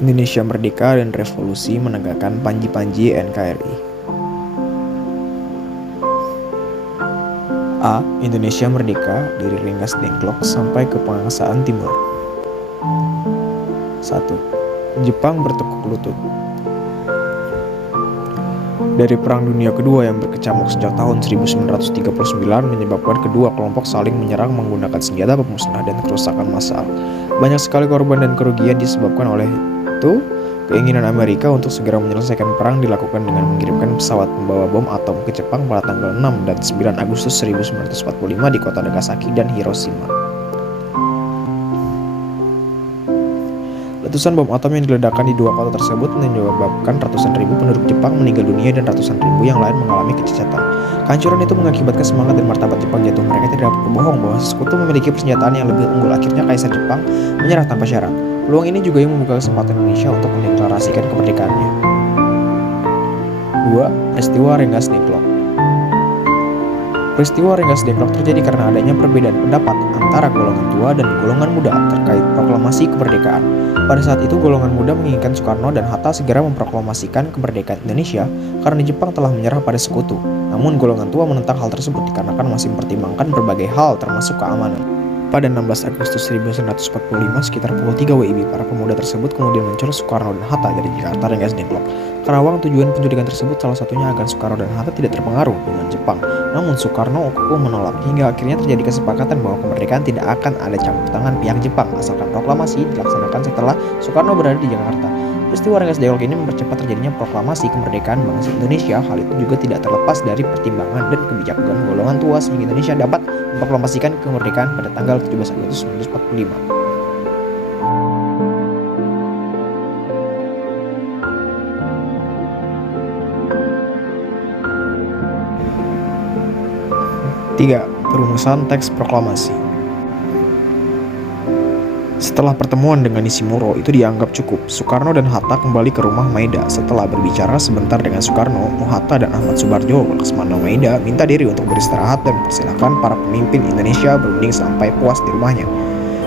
Indonesia Merdeka dan Revolusi menegakkan Panji-Panji NKRI. A. Indonesia Merdeka dari Rengas Dengklok sampai ke Pengangsaan Timur. 1. Jepang bertekuk lutut. Dari Perang Dunia Kedua yang berkecamuk sejak tahun 1939 menyebabkan kedua kelompok saling menyerang menggunakan senjata pemusnah dan kerusakan massal. Banyak sekali korban dan kerugian disebabkan oleh itu. Keinginan Amerika untuk segera menyelesaikan perang dilakukan dengan mengirimkan pesawat pembawa bom atom ke Jepang pada tanggal 6 dan 9 Agustus 1945 di kota Nagasaki dan Hiroshima. Letusan bom atom yang diledakkan di dua kota tersebut menyebabkan ratusan ribu penduduk Jepang meninggal dunia dan ratusan ribu yang lain mengalami kecacatan. Kehancuran itu mengakibatkan semangat dan martabat Jepang jatuh. Mereka tidak dapat berbohong bahwa sekutu memiliki persenjataan yang lebih unggul. Akhirnya Kaisar Jepang menyerah tanpa syarat. Peluang ini juga yang membuka kesempatan Indonesia untuk mendeklarasikan kemerdekaannya. 2. Peristiwa Rengas Dengklok. Peristiwa Rengas Dengklok terjadi karena adanya perbedaan pendapat antara golongan tua dan golongan muda terkait proklamasi kemerdekaan. Pada saat itu golongan muda menginginkan Soekarno dan Hatta segera memproklamasikan kemerdekaan Indonesia karena Jepang telah menyerah pada sekutu. Namun golongan tua menentang hal tersebut dikarenakan masih mempertimbangkan berbagai hal termasuk keamanan. Pada 16 Agustus 1945 sekitar pukul 3 WIB, para pemuda tersebut kemudian mencuri Soekarno dan Hatta dari Jakarta Rengas Dengklok. Karawang tujuan penculikan tersebut salah satunya agar Soekarno dan Hatta tidak terpengaruh dengan Jepang. Namun Soekarno kukuh menolak hingga akhirnya terjadi kesepakatan bahwa kemerdekaan tidak akan ada campur tangan pihak Jepang asalkan proklamasi dilaksanakan setelah Soekarno berada di Jakarta. Peristiwa Rengas Dengklok ini mempercepat terjadinya proklamasi kemerdekaan bangsa Indonesia. Hal itu juga tidak terlepas dari pertimbangan dan kebijakan golongan tua sehingga Indonesia dapat memproklamasikan kemerdekaan pada tanggal 17 Agustus 1945. Tiga. Perumusan teks proklamasi. Setelah pertemuan dengan Nishimuro itu dianggap cukup, Soekarno dan Hatta kembali ke rumah Maeda. Setelah berbicara sebentar dengan Soekarno, Hatta dan Ahmad Subarjo, Laksmana Maeda minta diri untuk beristirahat dan mempersilahkan para pemimpin Indonesia berunding sampai puas di rumahnya.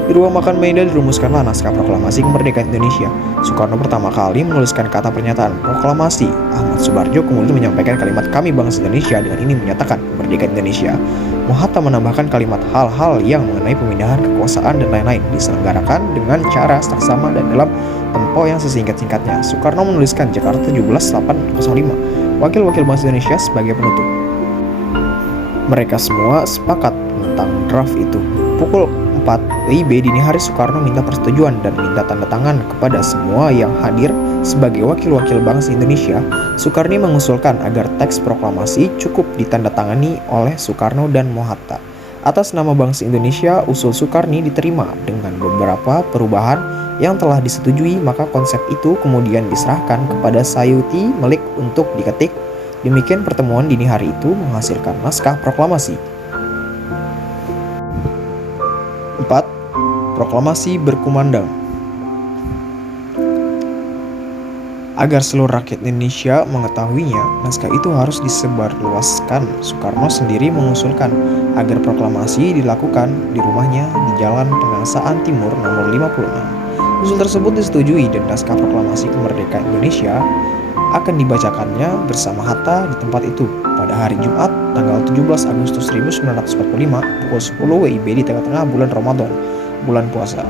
Di ruang makan Maeda dirumuskanlah naskah proklamasi kemerdekaan Indonesia. Soekarno pertama kali menuliskan kata pernyataan proklamasi. Ahmad Subarjo kemudian menyampaikan kalimat kami bangsa Indonesia, dengan ini menyatakan kemerdekaan Indonesia. Hatta menambahkan kalimat hal-hal yang mengenai pemindahan kekuasaan dan lain-lain diselenggarakan dengan cara seksama dan dalam tempo yang sesingkat-singkatnya. Soekarno menuliskan Jakarta 17/8/05, wakil-wakil bangsa Indonesia sebagai penutup. Mereka semua sepakat tentang draft itu. Pukul 4 WIB dini hari Soekarno minta persetujuan dan minta tanda tangan kepada semua yang hadir sebagai wakil-wakil bangsa Indonesia. Soekarno mengusulkan agar teks proklamasi cukup ditandatangani oleh Soekarno dan Hatta. Atas nama bangsa Indonesia, usul Soekarno diterima dengan beberapa perubahan yang telah disetujui, maka konsep itu kemudian diserahkan kepada Sayuti Melik untuk diketik. Demikian pertemuan dini hari itu menghasilkan naskah proklamasi. 4. Proklamasi berkumandang. Agar seluruh rakyat Indonesia mengetahuinya, naskah itu harus disebarluaskan. Soekarno sendiri mengusulkan agar proklamasi dilakukan di rumahnya di Jalan Pengangsaan Timur nomor 56. Usul tersebut disetujui dan naskah proklamasi kemerdekaan Indonesia akan dibacakannya bersama Hatta di tempat itu pada hari Jumat tanggal 17 Agustus 1945 pukul 10 WIB di tengah-tengah bulan Ramadan, bulan puasa.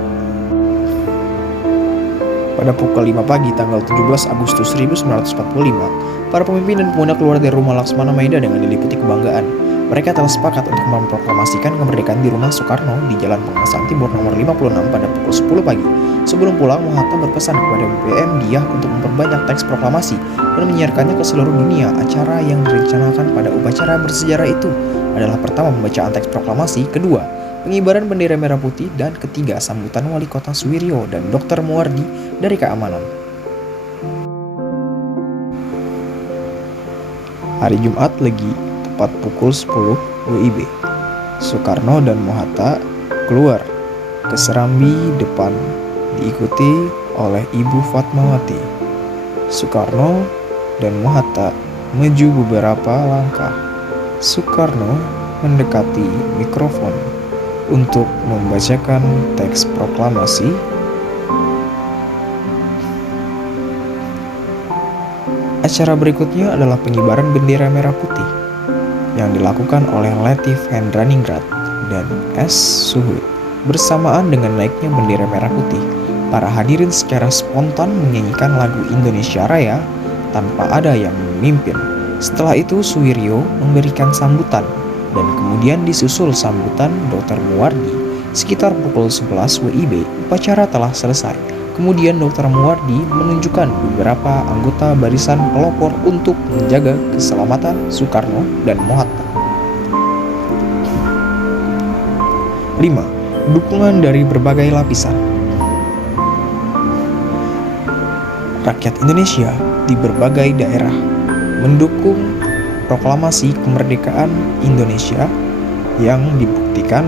Pada pukul 5 pagi tanggal 17 Agustus 1945, para pemimpin dan pemuda keluar dari rumah Laksmana Maeda dengan diliputi kebanggaan. Mereka telah sepakat untuk memproklamasikan kemerdekaan di rumah Soekarno di Jalan Pengangsaan Timur nomor 56 pada pukul 10 pagi. Sebelum pulang, Hatta berpesan kepada BPM Diah untuk memperbanyak teks proklamasi dan menyiarkannya ke seluruh dunia. Acara yang direncanakan pada upacara bersejarah itu adalah pertama pembacaan teks proklamasi, kedua pengibaran bendera merah putih, dan ketiga sambutan Wali Kota Suwiryo dan Dr. Muwardi dari keamanan. Hari Jumat Legi, tepat pukul 10 WIB, Soekarno dan Hatta keluar ke serambi depan diikuti oleh Ibu Fatmawati. Soekarno dan Hatta maju beberapa langkah. Soekarno mendekati mikrofon untuk membacakan teks proklamasi. Acara berikutnya adalah pengibaran bendera merah putih yang dilakukan oleh Latif Hendraningrat dan S. Suhud. Bersamaan dengan naiknya bendera merah putih, para hadirin secara spontan menyanyikan lagu Indonesia Raya tanpa ada yang memimpin. Setelah itu Suwiryo memberikan sambutan dan kemudian disusul sambutan Dr. Muwardi. Sekitar pukul 11 WIB, upacara telah selesai. Kemudian Dr. Muwardi menunjukkan beberapa anggota barisan pelopor untuk menjaga keselamatan Soekarno dan Mohatta. 5. Dukungan dari berbagai lapisan. Rakyat Indonesia di berbagai daerah mendukung proklamasi kemerdekaan Indonesia yang dibuktikan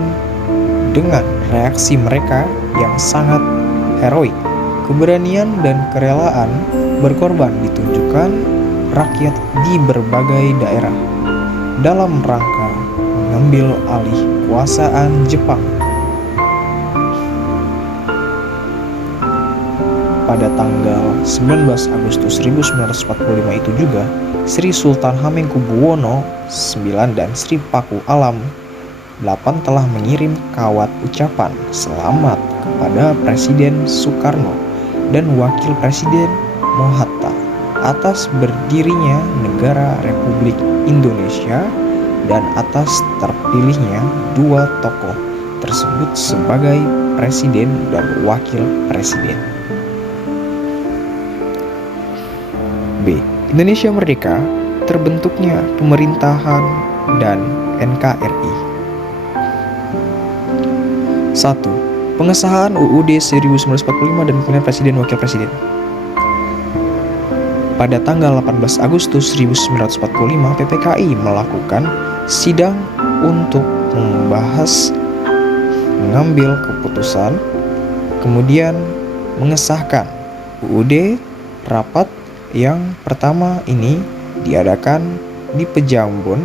dengan reaksi mereka yang sangat heroik. Keberanian dan kerelaan berkorban ditunjukkan rakyat di berbagai daerah dalam rangka mengambil alih kekuasaan Jepang. Pada tanggal 19 Agustus 1945 itu juga, Sri Sultan Hamengkubuwono IX dan Sri Paku Alam VIII telah mengirim kawat ucapan selamat kepada Presiden Soekarno dan Wakil Presiden Mohatta atas berdirinya negara Republik Indonesia dan atas terpilihnya dua tokoh tersebut sebagai Presiden dan Wakil Presiden. B. Indonesia Merdeka, terbentuknya pemerintahan dan NKRI. 1. Pengesahan UUD 1945 dan pemilihan Presiden Wakil Presiden. Pada tanggal 18 Agustus 1945, PPKI melakukan sidang untuk membahas, mengambil keputusan, kemudian mengesahkan UUD. Rapat yang pertama ini diadakan di Pejambon,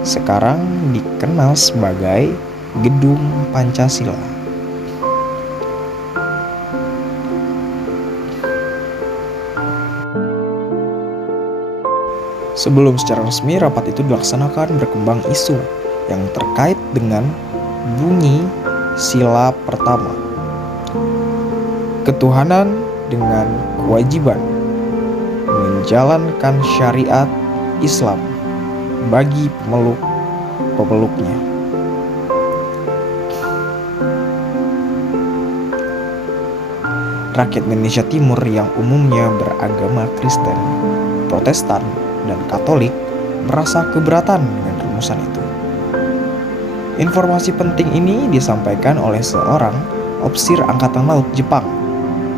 sekarang dikenal sebagai Gedung Pancasila. Sebelum secara resmi rapat itu dilaksanakan, berkembang isu yang terkait dengan bunyi sila pertama. Ketuhanan dengan kewajiban menjalankan syariat Islam bagi pemeluknya. Rakyat Indonesia Timur yang umumnya beragama Kristen, Protestan, dan Katolik merasa keberatan dengan rumusan itu. Informasi penting ini disampaikan oleh seorang ofisir Angkatan Laut Jepang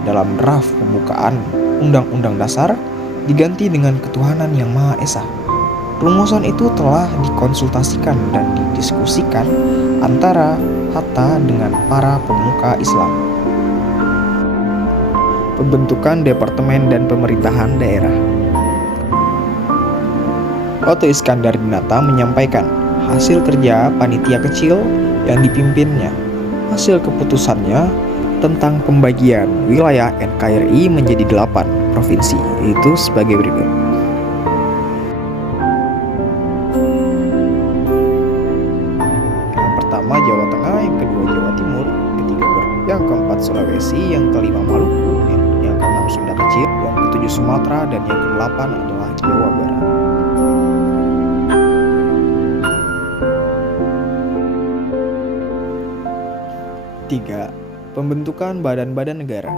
dalam draft pembukaan Undang-Undang Dasar diganti dengan Ketuhanan Yang Maha Esa. Rumusan itu telah dikonsultasikan dan didiskusikan antara Hatta dengan para pemuka Islam. Pembentukan Departemen dan Pemerintahan Daerah. Otto Iskandar Dinata menyampaikan hasil kerja panitia kecil yang dipimpinnya. Hasil keputusannya tentang pembagian wilayah NKRI menjadi 8 provinsi, yaitu sebagai berikut. Yang pertama Jawa Tengah, yang kedua Jawa Timur, ketiga yang keempat Sulawesi, yang kelima Maluku, yang keenam Sunda Kecil, yang ketujuh Sumatera, dan yang kedelapan adalah Jawa Barat. Tiga, pembentukan badan-badan negara.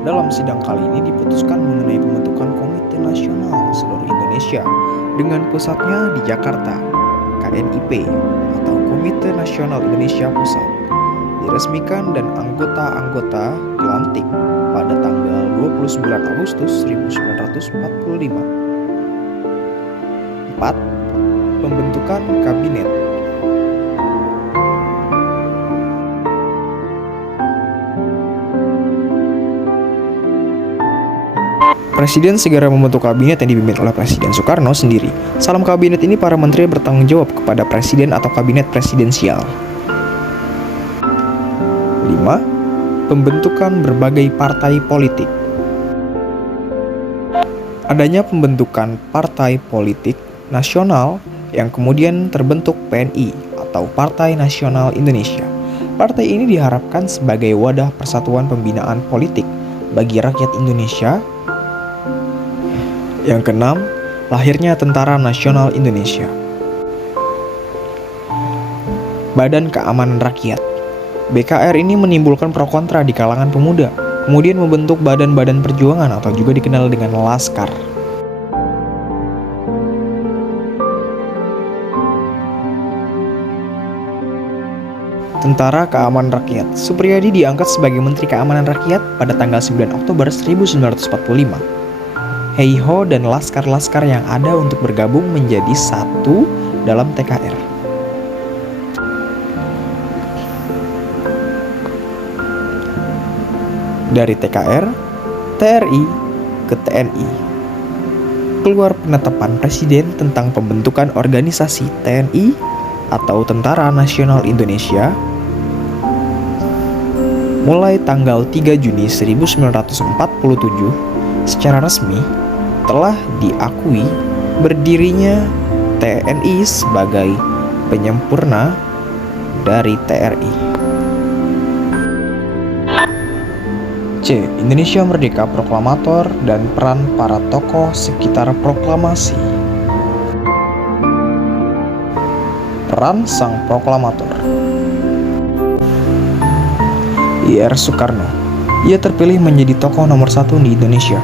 Dalam sidang kali ini diputuskan mengenai pembentukan Komite Nasional Seluruh Indonesia dengan pusatnya di Jakarta, KNIP atau Komite Nasional Indonesia Pusat. Diresmikan dan anggota-anggota dilantik pada tanggal 29 Agustus 1945. 4. Pembentukan Kabinet. Presiden segera membentuk kabinet yang dipimpin oleh Presiden Soekarno sendiri. Dalam kabinet ini para menteri bertanggung jawab kepada presiden atau kabinet presidensial. 5. kelima, pembentukan berbagai partai politik. Adanya pembentukan partai politik nasional yang kemudian terbentuk PNI atau Partai Nasional Indonesia. Partai ini diharapkan sebagai wadah persatuan pembinaan politik bagi rakyat Indonesia. Yang keenam, lahirnya Tentara Nasional Indonesia. Badan Keamanan Rakyat. BKR ini menimbulkan pro kontra di kalangan pemuda, kemudian membentuk badan-badan perjuangan atau juga dikenal dengan Laskar. Tentara Keamanan Rakyat. Supriyadi diangkat sebagai Menteri Keamanan Rakyat pada tanggal 9 Oktober 1945. Heiho dan laskar-laskar yang ada untuk bergabung menjadi satu dalam TKR. Dari TKR, TRI ke TNI. Keluar penetapan Presiden tentang pembentukan organisasi TNI atau Tentara Nasional Indonesia mulai tanggal 3 Juni 1947 secara resmi telah diakui berdirinya TNI sebagai penyempurna dari TRI. C. Indonesia Merdeka Proklamator dan peran para tokoh sekitar proklamasi. Peran sang proklamator. I.R. Soekarno. Ia terpilih menjadi tokoh nomor 1 di Indonesia.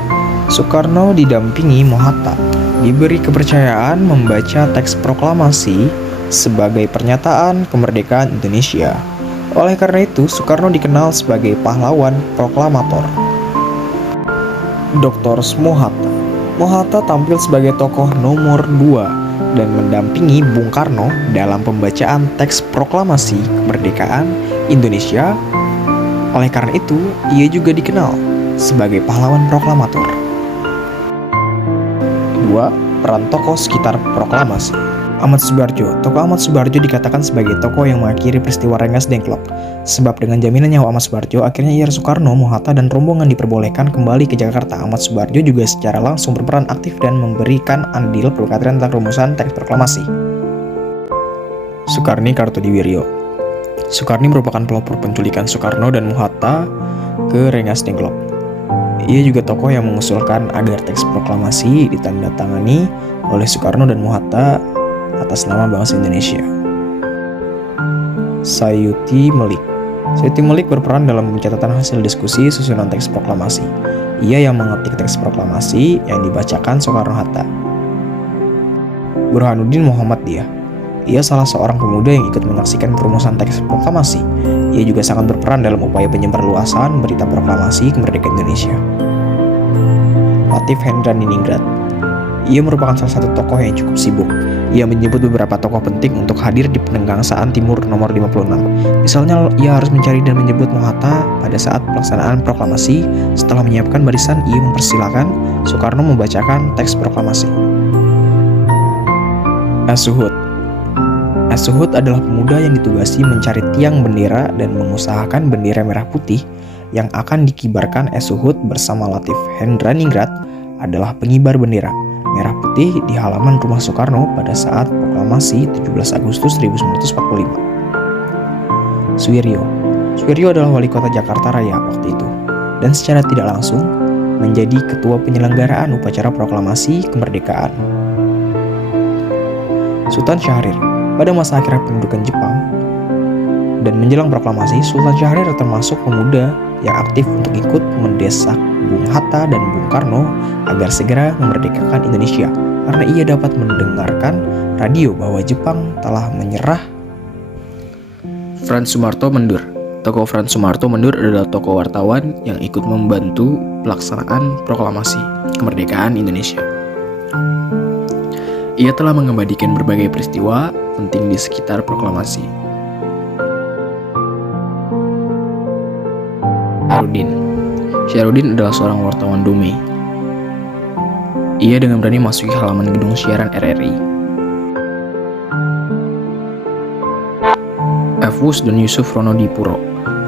Soekarno didampingi Mohatta, diberi kepercayaan membaca teks proklamasi sebagai pernyataan kemerdekaan Indonesia. Oleh karena itu, Soekarno dikenal sebagai pahlawan proklamator. Dr. Mohatta. Mohatta tampil sebagai tokoh nomor 2 dan mendampingi Bung Karno dalam pembacaan teks proklamasi kemerdekaan Indonesia. Oleh karena itu, ia juga dikenal sebagai pahlawan proklamator. 2. Peran tokoh sekitar proklamasi. Ahmad Subarjo. Tokoh Ahmad Subarjo dikatakan sebagai tokoh yang mengakhiri peristiwa Rengas Dengklok. Sebab dengan jaminan nyawa Ahmad Subarjo, akhirnya I.R. Soekarno, Mohatta, dan rombongan diperbolehkan kembali ke Jakarta. Ahmad Subarjo juga secara langsung berperan aktif dan memberikan andil perkatiran tentang rumusan teks proklamasi. Sukarni Kartodiwiryo. Sukarni merupakan pelopor penculikan Soekarno dan Mohatta ke Rengas Dengklok. Ia juga tokoh yang mengusulkan agar teks proklamasi ditandatangani oleh Soekarno dan Mohatta atas nama bangsa Indonesia. Sayuti Melik. Sayuti Melik berperan dalam pencatatan hasil diskusi susunan teks proklamasi. Ia yang mengetik teks proklamasi yang dibacakan Soekarno-Hatta. Burhanuddin Muhammad Diah. Ia salah seorang pemuda yang ikut menyaksikan perumusan teks proklamasi. Ia juga sangat berperan dalam upaya penyebarluasan berita proklamasi kemerdekaan Indonesia. Latif Hendra-Niningrat. Ia merupakan salah satu tokoh yang cukup sibuk. Ia menyebut beberapa tokoh penting untuk hadir di Penegangsaan Timur nomor 56. Misalnya, ia harus mencari dan menyebut Mohatta pada saat pelaksanaan proklamasi. Setelah menyiapkan barisan, ia mempersilahkan Soekarno membacakan teks proklamasi. Asuhut. Asuhut adalah pemuda yang ditugasi mencari tiang bendera dan mengusahakan bendera merah putih yang akan dikibarkan. Asuhut bersama Latif Hendra-Ningrat adalah pengibar bendera merah putih di halaman rumah Soekarno pada saat proklamasi 17 Agustus 1945. Suwiryo. Suwiryo adalah wali kota Jakarta Raya waktu itu dan secara tidak langsung menjadi ketua penyelenggaraan upacara proklamasi kemerdekaan. Sultan Syahrir. Pada masa akhir pendudukan Jepang dan menjelang proklamasi, Sultan Syahrir termasuk pemuda yang aktif untuk ikut mendesak Bung Hatta dan Bung Karno agar segera memerdekakan Indonesia karena ia dapat mendengarkan radio bahwa Jepang telah menyerah. Frans Sumarto Mendur. Tokoh Frans Sumarto Mendur adalah tokoh wartawan yang ikut membantu pelaksanaan proklamasi kemerdekaan Indonesia. Ia telah mengabadikan berbagai peristiwa penting di sekitar proklamasi. Syahrudin adalah seorang wartawan Dumei. Ia dengan berani masuki halaman gedung siaran RRI. F. Wus dan Yusuf Ronodipuro.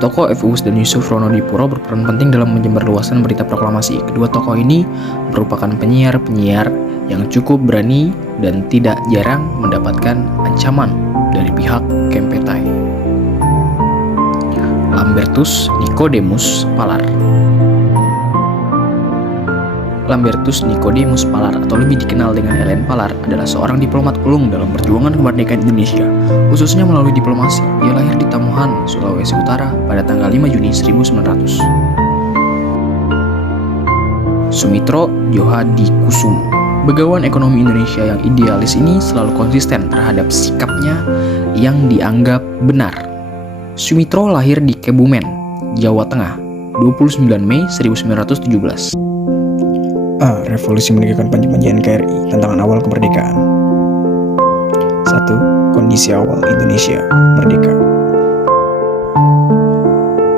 tokoh F. Uus dan Yusuf Ronodipuro berperan penting dalam menyebarluaskan berita proklamasi. Kedua tokoh ini merupakan penyiar-penyiar yang cukup berani dan tidak jarang mendapatkan ancaman dari pihak Kempetai. Lambertus Nicodemus Palar. Lambertus Nicodemus Palar atau lebih dikenal dengan Ellen Palar adalah seorang diplomat ulung dalam perjuangan kemerdekaan Indonesia, khususnya melalui diplomasi. Ia lahir di Tamuhan, Sulawesi Utara pada tanggal 5 Juni 1900. Sumitro Djohadikusumo. Begawan ekonomi Indonesia yang idealis ini selalu konsisten terhadap sikapnya yang dianggap benar. Sumitro lahir di Kebumen, Jawa Tengah, 29 Mei 1917. A. Revolusi menegakkan panji-panji NKRI, tantangan awal kemerdekaan. 1. Kondisi awal Indonesia merdeka.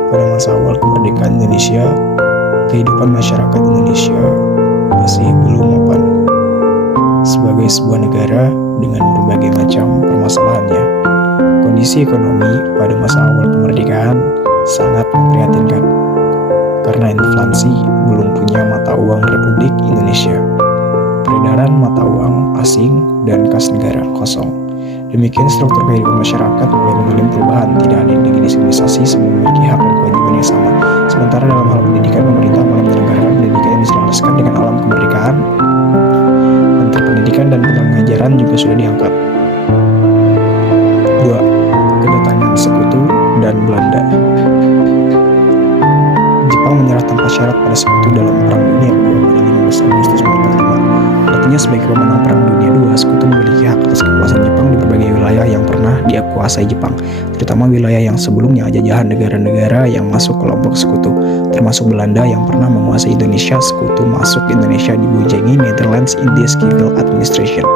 Pada masa awal kemerdekaan Indonesia, kehidupan masyarakat Indonesia masih belum mapan. Sebagai sebuah negara dengan berbagai macam permasalahannya, kondisi ekonomi pada masa awal kemerdekaan sangat memprihatinkan karena inflasi belum punya mata uang Republik Indonesia. Peredaran mata uang asing dan kas negara kosong. Demikian struktur kehidupan masyarakat mulai mengalami perubahan, tidak ada indigenisasi, semua memiliki hak dan kewajiban yang sama. Sementara dalam hal pendidikan, pemerintah mulai menyelenggarakan pendidikan yang diselaraskan dengan alam kemerdekaan. Menteri Pendidikan dan Pengajaran juga sudah diangkat. 2. Kedatangan sekutu dan Belanda. Jepang menyerah tanpa syarat pada sekutu dalam Perang Dunia II pada 15 Agustus 1945. Artinya sebagai pemenang Perang Dunia II, sekutu memiliki hak atas kekuasaan Jepang di berbagai wilayah yang pernah dikuasai Jepang, terutama wilayah yang sebelumnya jajahan negara-negara yang masuk kelompok sekutu, termasuk Belanda yang pernah menguasai Indonesia. Sekutu masuk Indonesia dibojongi Netherlands Indies Civil Administration.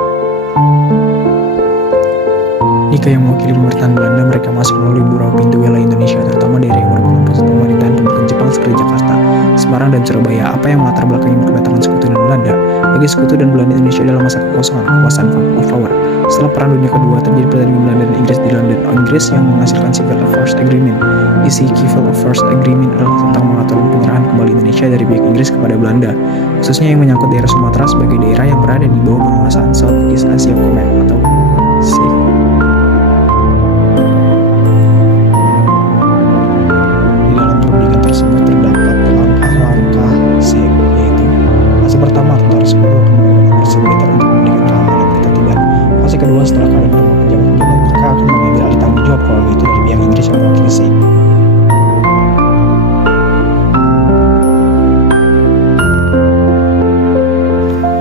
Jika yang mewakili pemerintahan Belanda, mereka masuk melalui Burau Pintu Wilayah Indonesia, terutama daerah yang merupakan pusat pemerintahan pemerintahan Jepang seperti Jakarta, Semarang, dan Surabaya. Apa yang melatar belakangi kedatangan sekutu dan Belanda? Bagi sekutu dan Belanda, Indonesia adalah masa kekosongan, kekuasaan of power. Setelah Perang Dunia Kedua, terjadi pertandingan Belanda dan Inggris di London. Inggris yang menghasilkan Civil Affairs Agreement. Isi Civil Affairs Agreement adalah tentang mengatur penyerahan kembali Indonesia dari pihak Inggris kepada Belanda, khususnya yang menyangkut daerah Sumatera sebagai daerah yang berada di bawah penguasaan Southeast Asia Command atau SACE. Tersebut terdapat langkah-langkah SACE, yaitu fase pertama, tentara sekutu akan menggunakan operasi militer untuk memberikan keamanan ketertiban. Fase kedua, setelah keadaan berubah, pejabat-pejabat nikah akan mengambil alih tanggung jawab kalau itu dari pihak Inggris yang mewakili SACE.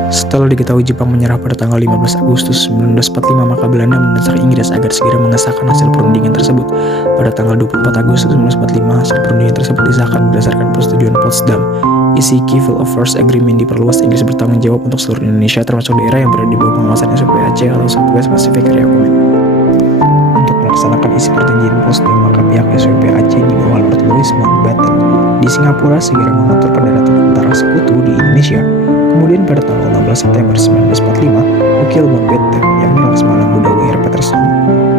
Setelah diketahui Jepang menyerah pada tanggal 15 Agustus 1945, maka Belanda mendesak Inggris agar segera mengesahkan hasil perundingan tersebut. Pada tanggal 24 Agustus 1945, hasil perundingan tersebut disahkan berdasarkan persetujuan Potsdam. Isi Civil Affairs Agreement diperluas. Inggris bertanggung jawab untuk seluruh Indonesia, termasuk daerah yang berada di bawah penguasaan SPAC atau Southwest Pacific Area Command. Untuk melaksanakan isi perjanjian Potsdam, maka pihak SPAC di bawah Lord Louis Mountbatten di Singapura segera mengatur pendaratan tentara sekutu di Indonesia. Kemudian pada tanggal 16 September 1945, wakil Mountbatten, yakni Laksmana Budawa R. Peterson,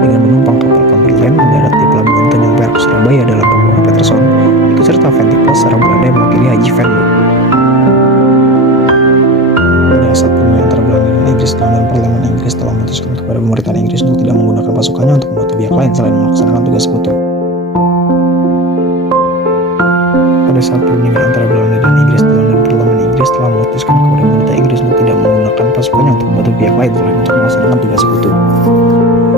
dengan menumpang kapal Cumberland mendarat di pelabuhan Tanjung Perak, Surabaya dalam rombongan Peterson, ikut serta Ventikles seorang Belanda yang mewakili Haji Van Loo. Pada saat perundingan antara Belanda dan Inggris, dan Parlemen Inggris telah memutuskan kepada pemerintahan Inggris untuk tidak menggunakan pasukannya untuk membantu pihak lain selain melaksanakan tugas sekutu. Pada saat perundingan antara Belanda dan Inggris, dan Parlemen Inggris telah memutuskan kepada pemerintah Inggris untuk tidak menggunakan pasukannya untuk membantu pihak lain selain untuk melaksanakan tugas sekutu.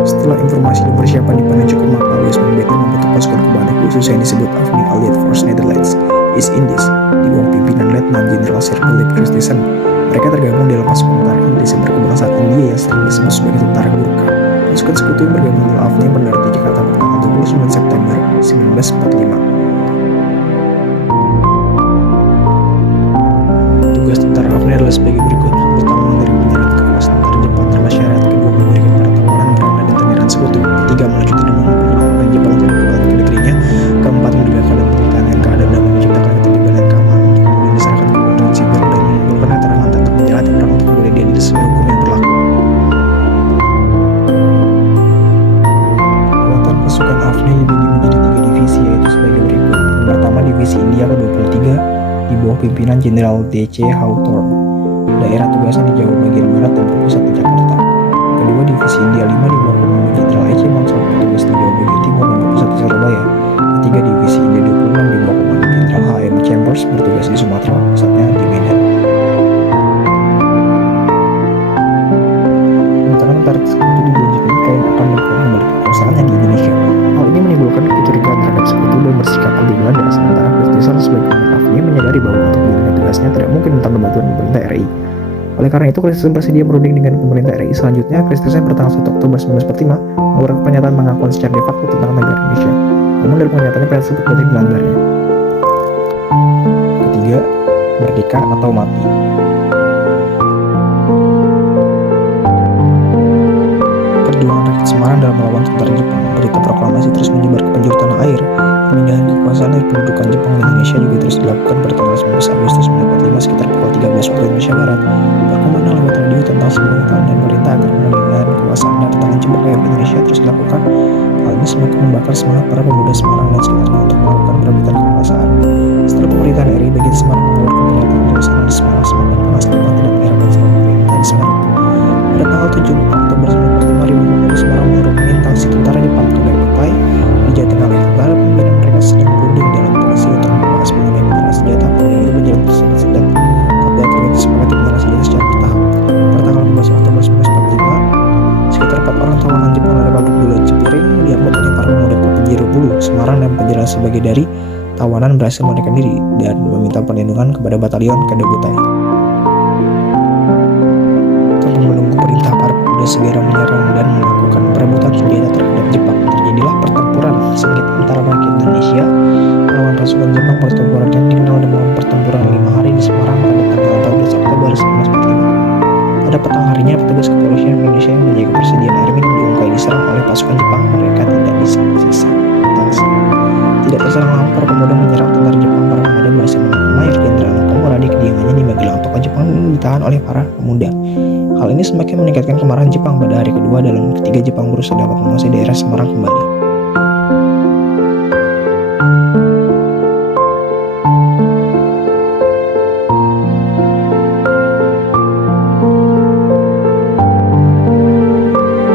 Setelah informasi dan persiapan dipenuhi cukup, maka Louis Mountbatten membentuk pasukan komando khusus yang disebut Afni Allied Force Netherlands East Indies di bawah pimpinan Letnan Jenderal Sir Philip Christensen. Mereka tergabung dalam pasukan tentara Inggris yang berkebangsaan India yang sering disebut sebagai tentara Gurkha. Pasukan sekutu yang bergabung dalam Afni mendarat di Jakarta pada tanggal 29 September 1945. Tugas tentara Afni adalah sebagai berikut. Pertama, menerima penyerangan kekuasaan tentara Jepang terhadap masyarakat. Kedua, memberikan pertawaran perang dan tangiran sekutu. Ketiga, melanjutkan dan memperkenalkan Jepang untuk pulang ke negerinya. Keempat, menegakkan dan mempertahankan keadaan damai, menciptakan ketertiban dan keamanan untuk kemudian diserahkan ke kebutuhan sipil dan mengumpulkan keterangan tentang penjahat perang untuk kemudian diadili sesuai hukum yang berlaku. Kekuatan pasukan Afni dibagi menjadi 3 divisi, yaitu sebagai di bawah pimpinan Jenderal D.C. Hawthorne. Daerah tugasnya di Jawa bagian barat dan berpusat di Jakarta. Kedua, Divisi India 5 di bawah komando Jenderal E.C. Bangsal bertugas di Jawa bagian timur dan berpusat di Surabaya. Ketiga, Divisi India 26 di bawah komando Jenderal H.M. Chambers bertugas di Sumatera, pusatnya di Medan. Sementara tentara Sekutu dijanjikan kain akan melakukan kembali kekuasaannya di Indonesia. Hal ini menimbulkan kecurigaan terhadap Sekutu dan bersikap anti Belanda. Sementara Christison sebagai komunikasinya menyadari bahwa untuk menjalankan tugasnya tidak mungkin tanpa bantuan pemerintah RI. Oleh karena itu, Christison bersedia berunding dengan pemerintah RI. Selanjutnya, Christison bertanggal 1 Oktober 1945 mengeluarkan pernyataan pengakuan secara de facto tentang negara Indonesia. Namun dari pernyataannya pernyataan tersebut banyak dilanggarnya. Ketiga, merdeka atau mati. Perjuangan rakyat Semarang dalam melawan tentara Jepang. Berita proklamasi terus menyebar ke penjuru tanah air. Pemindahan kekuasaan dari pendudukan Jepang di Indonesia juga terus dilakukan pada tanggal 19 Agustus 1945 sekitar pukul 13 waktu Indonesia Barat. Berkumandang lewat radio tentang sebuah pernyataan dan perintah agar pemindahan kekuasaan dari tangan Jepang ke Indonesia terus dilakukan. Hal ini semakin membakar semangat para pemuda Semarang dan sekitarnya untuk melakukan perebutan kekuasaan. Setelah pemerintahan RI bagian Semarang mengeluarkan pernyataan tulisan di Semarang, semakin panas Jepang tidak menyerahkan sebuah pemerintah di Semarang. Pada tanggal 7 Oktober 1945, ribu pemuda Semarang menyuruh menginvasi tentara Jepang ke Dagotai di Jatinangor. Tentara pimpinan mereka sedang berunding dalam komisi untuk membahas mengenai penyerahan senjata. Perundingan itu berjalan bersedat, tapi akhirnya disepakati penyerahan senjata secara bertahap. Pada tanggal 15 Oktober 1945, sekitar 4 orang tawanan Jepang dari pabrik gula Cipiring diangkut oleh para pemuda ke Penjuru Bulu, Semarang, dan penjelasan sebagai dari tawanan berhasil melarikan diri dan meminta perlindungan kepada batalion Kadabutai. Tanpa menunggu perintah, para pemuda segera menyerang dan melakukan perebutan senjata terhadap Jepang. Terjadilah pertempuran sengit antara rakyat Indonesia melawan pasukan Jepang. Pertempuran yang dikenal dengan pertempuran 5 hari di Semarang pada tanggal 14 Oktober 1945. Pada petang harinya, petugas kepolisian Indonesia yang menjaga persediaan air minum di Ungkai diserang oleh pasukan Jepang. Mereka tidak disiksa. Tidak terserang lama, para pemuda menyerang tentara Jepang. Para pemuda berhasil menangkap Mayor Jenderal Notomura di kediamannya di Magelang. Tokoh Jepang ditahan oleh para pemuda. Hal ini semakin meningkatkan kemarahan Jepang. Pada hari kedua dan ketiga, Jepang berusaha dapat menguasai daerah Semarang kembali.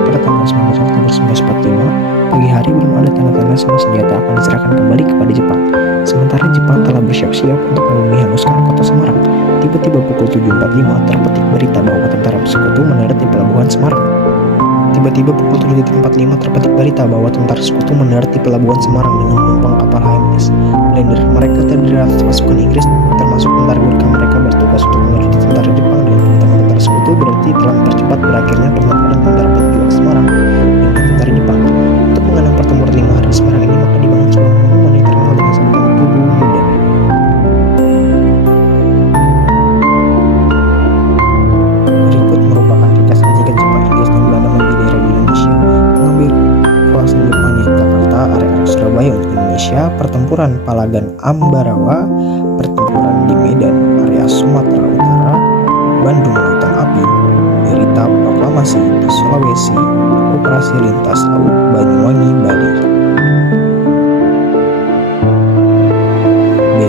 Pada tanggal 19 Oktober 1945, pagi hari belum ada tanda-tanda semua senjata akan diserahkan kembali kepada Jepang. Sementara Jepang telah bersiap-siap untuk menghanguskan kota Semarang. Tiba-tiba pukul 7.45 terpetik berita bahwa tentara Sekutu mendarat di pelabuhan Semarang. Tiba-tiba pukul 7.45 terpetik berita bahwa tentara Sekutu mendarat di pelabuhan Semarang dengan menumpang kapal HMS Lander. Mereka terdiri atas pasukan Inggris, termasuk tentara Gurkha. Mereka bertugas untuk menyerang tentara Jepang dengan kedatangan tentara Sekutu berarti telah mempercepat berakhirnya pertempuran tentara pejuang Semarang dengan tentara Jepang. Untuk mengenang pertempuran 5 hari di Semarang ini, maka dibangun sebuah monumen yang terkenal dengan sebutan Tugu Muda. Berikut merupakan ringkasan jika Jepang, Inggris, dan Belanda menjadi daerah di Indonesia, mengambil kekuasaan Jepang di Jakarta, area Surabaya untuk Indonesia, pertempuran Palagan Ambarawa, pertempuran di Medan, area Sumatera Utara, Bandung Lautan Api, berita proklamasi di Sulawesi, operasi lintas laut Banyuwangi, Bali. B.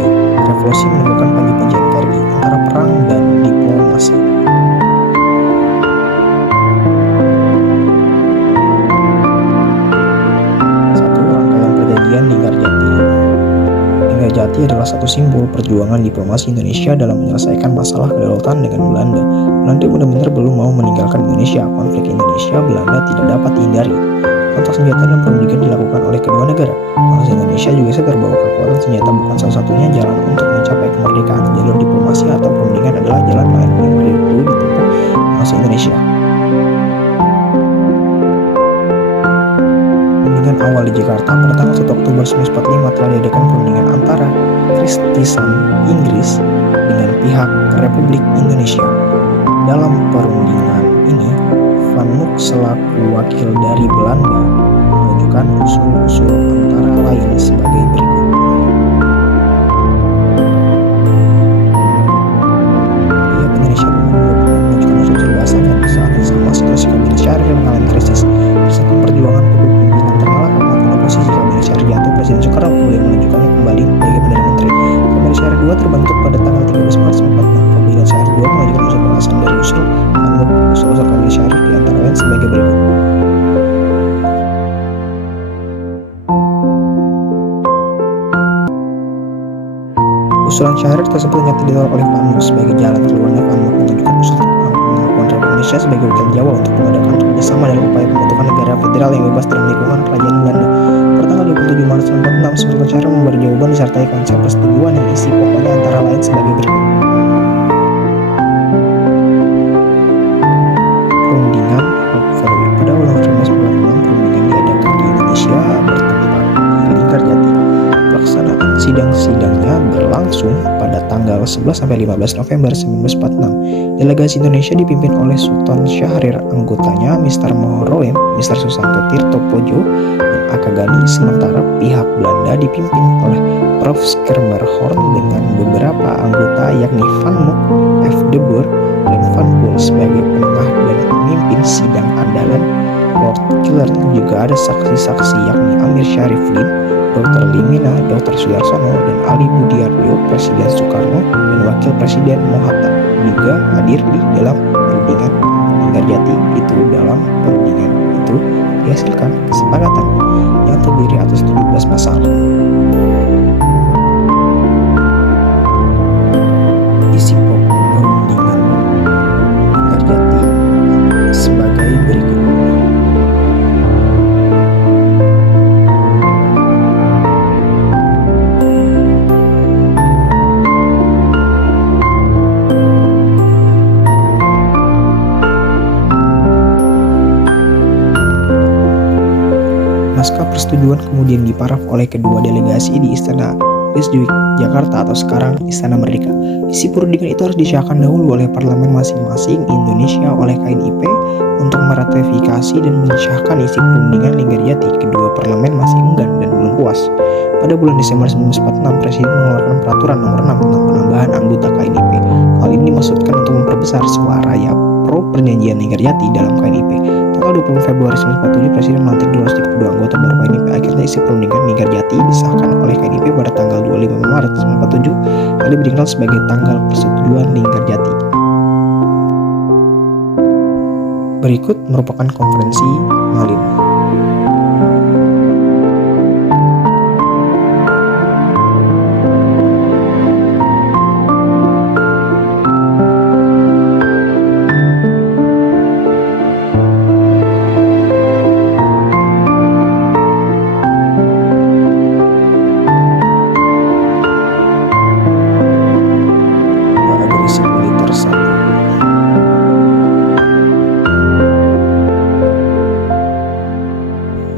Revolusi menemukan panji-panjian Kargi antara perang dan diplomasi. Satu, rangkaian perjanjian Linggarjati. Linggarjati adalah satu simbol perjuangan diplomasi Indonesia dalam menyelesaikan masalah kedaulatan dengan Belanda. Belanda benar-benar belum mau meninggalkan Indonesia. Konflik Indonesia-Belanda tidak dapat dihindari. Kontak senjata dan perundingan dilakukan oleh kedua negara. Bangsa Indonesia juga sadar bahwa kekuatan senjata bukan salah-satunya jalan untuk mencapai kemerdekaan. Jalur diplomasi atau perundingan adalah jalan lain yang perlu ditempuh bangsa Indonesia. Perundingan awal di Jakarta pada tanggal 1 Oktober 1945 telah diadakan perundingan antara Christison Inggris dengan pihak Republik Indonesia. Dalam perundingan ini, Van Mook selaku wakil dari Belanda mengajukan usul-usul antara lain sebagai berikut. Pihak Indonesia mengajukan usul bahasanya di saat yang sama situasi kabinet Syahrir mengalami krisis. Persatuan Perjuangan kedua pimpinan termalak melakukan oposisi. Kabinet Syahrir jatuh, Presiden Soekarno kemudian menunjukkannya kembali sebagai Perdana Menteri. Kabinet Syahrir II terbentuk pada sebagai berikut. Usulan Syahrir tersebut ternyata ditolak oleh PAMU. Sebagai jalan keluarnya, PAMU mengajukan usul pengakuan Republik Indonesia sebagai wakil Jawa untuk mengadakan kerjasama dalam upaya pembentukan negara federal yang bebas dari lingkungan kerajaan Belanda. Pertanggal 27 Maret 1946, usulan Syahrir memberi jawaban disertai konsep persetujuan yang isi pokoknya antara lain sebagai berikut. Perundingan Rockefeller. Pada bulan November 1946, perundingan diadakan di Indonesia bertempat di Linggarjati. Pelaksanaan sidang-sidangnya berlangsung pada tanggal 11 sampai 15 November 1946. Delegasi Indonesia dipimpin oleh Sultan Syahrir, anggotanya Mr. Mohoroem, Mr. Susanto Tirto Pojo, dan Aka Gani. Sementara pihak Belanda dipimpin oleh Prof. Schermerhorn dengan beberapa anggota yakni Van Mook, F. de Boer, dan Van Poel sebagai penengah dan pemimpin sidang andalan. Lord Killern juga ada saksi-saksi yakni Amir Syarifudin, Dr. Limina, Dr. Sudarsono, dan Ali Budiarjo. Presiden Soekarno dan Wakil Presiden Mohatta juga hadir di dalam perundingan Linggarjati itu. Dalam perundingan itu dihasilkan kesepakatan yang terdiri atas 17 pasal. Isi pokok perundingan Linggarjati sebagai berikut. Naskah persetujuan kemudian diparaf oleh kedua delegasi di Istana Rizjuik, Jakarta atau sekarang Istana Merdeka. Isi perundingan itu harus disahkan dahulu oleh parlemen masing-masing. Indonesia oleh KNIP untuk meratifikasi dan mensahkan isi perundingan Linggarjati. Kedua parlemen masih enggan dan belum puas. Pada bulan Desember 1946, Presiden mengeluarkan peraturan nomor 6 tentang penambahan anggota KNIP. Hal ini dimaksudkan untuk memperbesar suara ya pro perjanjian Linggarjati dalam KNIP. Tanggal 20 Februari 1947, Presiden melantik 232 anggota baru KNIP. Akhirnya isi perundingan Linggarjati disahkan oleh KNIP pada tanggal 25 Maret 1947, kali dikenal sebagai tanggal persetujuan Linggarjati. Berikut merupakan konferensi Malin.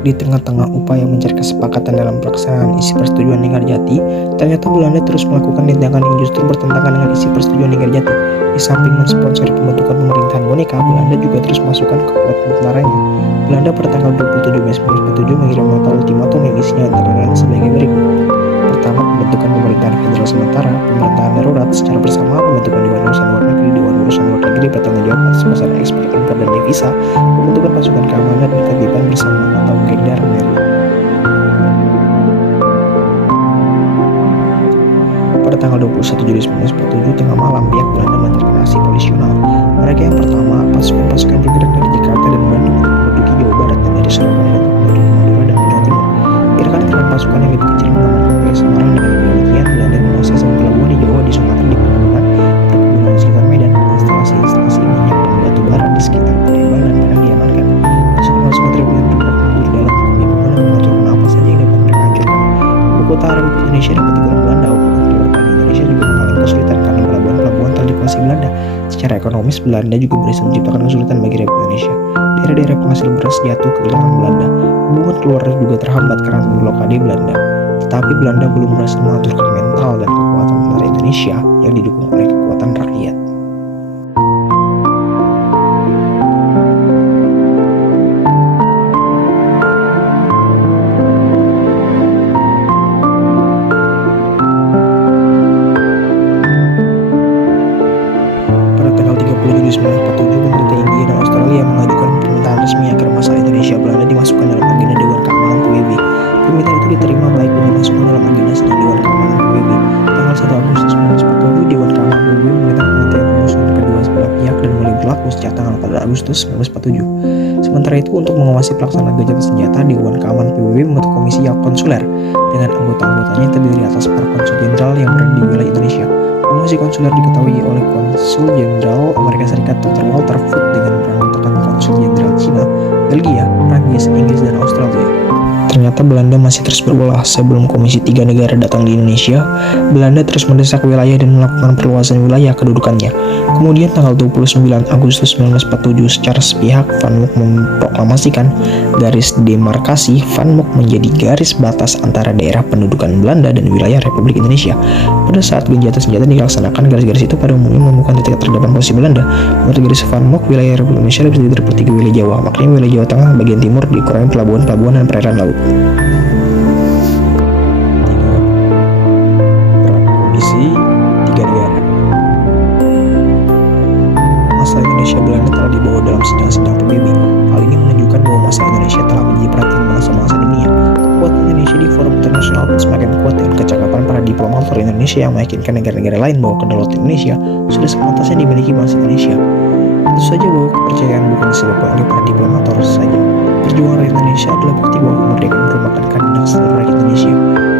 Di tengah-tengah upaya mencari kesepakatan dalam pelaksanaan isi persetujuan Linggarjati, ternyata Belanda terus melakukan tindakan yang justru bertentangan dengan isi persetujuan Linggarjati. Di samping mensponsori pembentukan pemerintahan boneka, Belanda juga terus masukkan kekuatan tentaranya. Belanda pada tanggal 27 Mei 1947 mengirim nota ultimatum yang isinya antara lain sebagai berikut. Pertama, pembentukan pemerintahan federal sementara, pemerintahan darurat secara bersama, pembentukan Dewan Urusan Luar Negeri. Dewan Urusan Luar Negeri bertanggung jawab atas masalah ekspor, impor, dan devisa, pembentukan pasukan keamanan dan ketertiban bersama atau Gendarmerie. Pada tanggal 21 Juli 1947 tengah malam, pihak Belanda melancarkan aksi polisional. Mereka yang pertama, pasukan-pasukan bergerak dari Jakarta dan Bandung untuk menduduki Jawa Barat dan dari Surabaya untuk menduduki Madura dan Jawa Timur. Gerakan pasukan yang lebih kecil mengamankan wilayah Semarang. Dengan demikian, Belanda menguasai semua pelabuhan di Jawa, di Sumatera, di perkebunan di sekitar Medan, instalasi minyak dan batu bara di sekitar Palembang dan Padang diamankan. Pasukan Tribun bergerak mengguru dalam kebingungan dan menghancurkan apa saja yang dapat mereka hancurkan. Ibu kota Republik Indonesia dapat digoreng Belanda. Hubungan keluar bagi Indonesia juga mengalami kesulitan karena pelabuhan-pelabuhan telah dikuasai Belanda. Secara ekonomis, Belanda juga berhasil menciptakan kesulitan bagi Republik Indonesia. Daerah-daerah penghasil beras jatuh ke tangan Belanda. Hubungan keluar juga terhambat karena blokade Belanda. Tetapi Belanda belum berhasil menghancurkan mental dan kekuatan tentara Indonesia yang didukung oleh kekuatan rakyat. Pada tanggal 30 Juli 1947, pemerintah India dan Australia mengajukan permintaan resmi agar masalah Indonesia Belanda dimasukkan dalam agenda Dewan Keamanan PBB. Permintaan itu diterima baik dan dimasukkan dalam agenda sidang Dewan Keamanan PBB. Tanggal 1 Agustus 1947, Dewan Keamanan PBB meminta penghentian pengusuhan kedua belah pihak dan mulai berlaku sejak tanggal 4 Agustus 1947. Sementara itu, untuk mengawasi pelaksanaan gencatan senjata, Dewan Keamanan PBB membentuk komisi yang konsuler dengan anggota-anggotanya yang terdiri atas para konsul jenderal yang berada di wilayah Indonesia. Komisi konsuler diketahui oleh Konsul Jenderal Amerika Serikat Dr. Walter Foote dengan beranggotakan Konsul Jenderal Cina, Belgia, Prancis, Inggris, dan Australia. Ternyata Belanda masih terus berulah. Sebelum Komisi 3 negara datang di Indonesia, Belanda terus mendesak wilayah dan melakukan perluasan wilayah kedudukannya. Kemudian tanggal 29 Agustus 1947 secara sepihak Van Mook memproklamasikan garis demarkasi Van Mook menjadi garis batas antara daerah pendudukan Belanda dan wilayah Republik Indonesia. Pada saat gencatan senjata dilaksanakan, garis-garis itu pada umumnya menemukan titik terdapat posisi Belanda. Menurut garis Van Mook, wilayah Republik Indonesia lebih terdiri dari 3 wilayah Jawa, makanya wilayah Jawa Tengah bagian timur dikurangi pelabuhan-pelabuhan dan perairan laut. Peran Komisi 3 negara. Masalah Indonesia Belanda telah dibawa dalam sidang-sidang PBB. Hal ini menunjukkan bahwa masalah Indonesia telah menjadi perhatian bangsa-bangsa dunia. Kekuatan Indonesia di forum internasional pun semakin kuat dengan kecakapan para diplomat Indonesia yang meyakinkan negara-negara lain bahwa kedaulatan Indonesia sudah sepantasnya dimiliki bangsa Indonesia. Tentu saja bahwa kepercayaan bukan disebabkan oleh para diplomator saja. Perjuangan rakyat Indonesia adalah bukti bahwa kemerdekaan merupakan kehendak seluruh rakyat Indonesia.